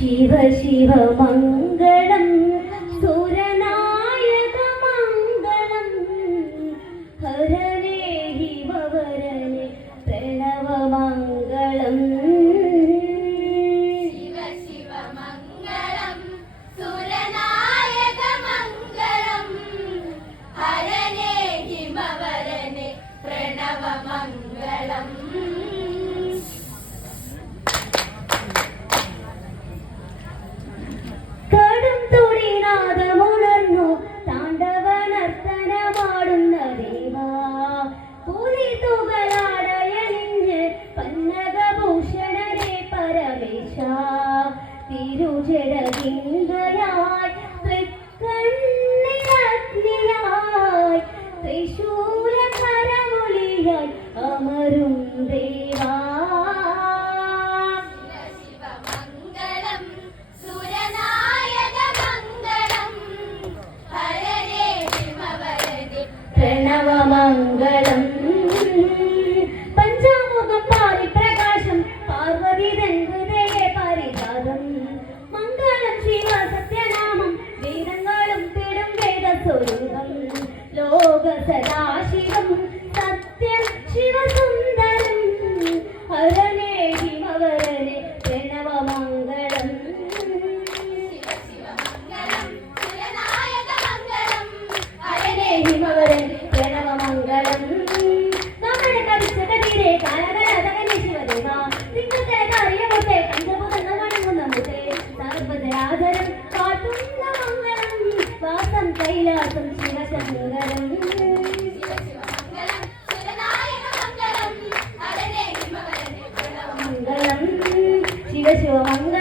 ശിവ ശിവ മംഗളം സുരനായക മംഗളം. ഹരനേ ഹിമവരനെ പ്രണവ മംഗളം. പ്രണവ മംഗളം. ജഡവിന്ദയായി തൃക്കണ്ണിരത്നിയായി തൃശൂല കരമൊളിയായി അമരും ദേവാ. പ്രണവമംഗളം. സ്വരുതം ലോക സദാശിവം కైలాసం శివ సుందరం మంగళం శివ శివ మంగళం